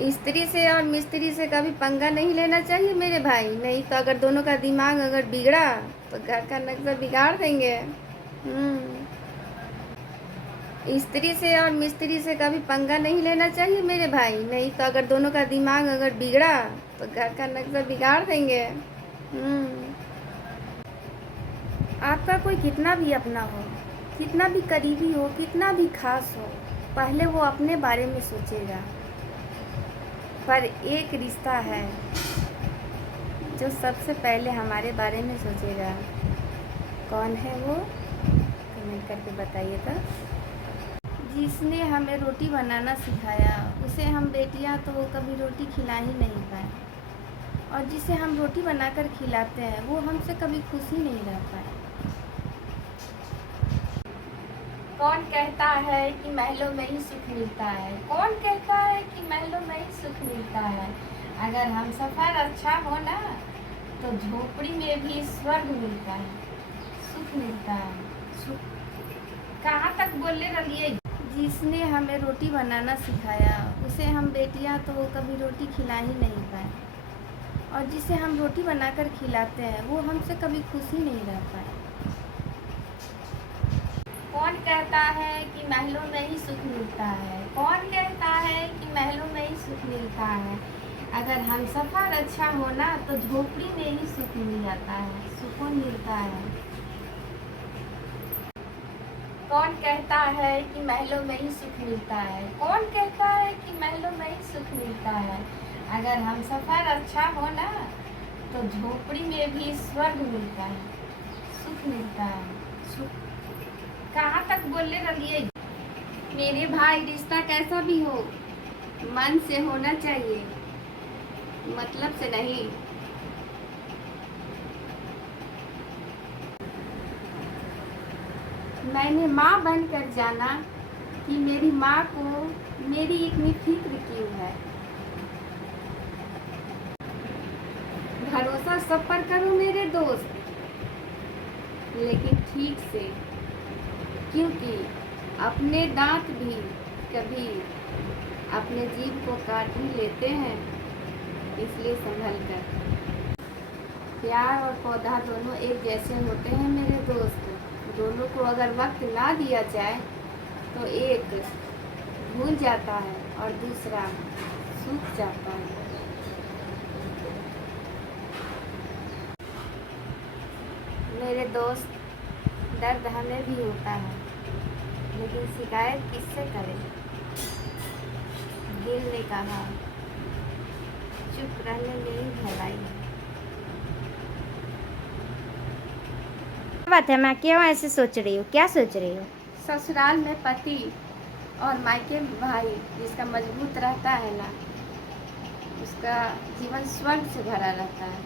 स्त्री से और मिस्त्री से कभी पंगा नहीं लेना चाहिए मेरे भाई, नहीं तो अगर दोनों का दिमाग अगर बिगड़ा तो घर का नक्शा बिगाड़ देंगे। स्त्री से और मिस्त्री से कभी पंगा नहीं लेना चाहिए मेरे भाई, नहीं तो अगर दोनों का दिमाग अगर बिगड़ा तो घर का नक्शा बिगाड़ देंगे। आपका कोई कितना भी अपना हो, कितना भी करीबी हो, कितना भी खास हो, पहले वो अपने बारे में सोचेगा। पर एक रिश्ता है जो सबसे पहले हमारे बारे में सोचेगा। कौन है वो? कमेंट करके बताइए तो। जिसने हमें रोटी बनाना सिखाया, उसे हम बेटियां तो कभी रोटी खिला ही नहीं पाए, और जिसे हम रोटी बनाकर खिलाते हैं वो हमसे कभी खुश ही नहीं रह पाए। कौन कहता है कि महलों में ही सुख मिलता है? कौन कहता है कि महलों में ही सुख मिलता है? अगर हम सफ़र अच्छा हो ना तो झोपड़ी में भी स्वर्ग मिलता है, सुख मिलता है। सुख कहाँ तक बोले रहिए। जिसने हमें रोटी बनाना सिखाया, उसे हम बेटियां तो कभी रोटी खिला ही नहीं पाए, और जिसे हम रोटी बनाकर खिलाते हैं वो हमसे कभी खुश ही नहीं रह पाए। कौन कहता है कि महलों में ही सुख मिलता है? कौन कहता है कि महलों में ही सुख मिलता है? अगर हम सफ़र अच्छा हो ना तो झोपड़ी में ही सुख मिल जाता है, सुकून मिलता है। कौन कहता है कि महलों में ही सुख मिलता है? कौन कहता है कि महलों में ही सुख मिलता है? अगर हम सफ़र अच्छा हो ना तो झोपड़ी में भी स्वर्ग मिलता है, सुख मिलता है। सुख कहाँ तक बोले रहिए। मेरे भाई, रिश्ता कैसा भी हो मन से होना चाहिए, मतलब से नहीं। मैंने माँ बनकर जाना कि मेरी माँ को मेरी इतनी फिक्र क्यों है। भरोसा सब पर करो मेरे दोस्त, लेकिन ठीक से, क्योंकि अपने दांत भी कभी अपने जीभ को काट ही लेते हैं, इसलिए संभल कर। प्यार और पौधा दोनों एक जैसे होते हैं मेरे दोस्त, दोनों को अगर वक्त ना दिया जाए तो एक भूल जाता है और दूसरा सूख जाता है। मेरे दोस्त, दर्द हमें भी होता है, लेकिन शिकायत किससे करें? दिल ने कहा चुप रहने में ही भलाई है। बात है, मैं क्यों ऐसे सोच रही हूँ? क्या सोच रही हूँ? ससुराल में पति और मायके में भाई जिसका मजबूत रहता है ना, उसका जीवन स्वर्ग से भरा रहता है।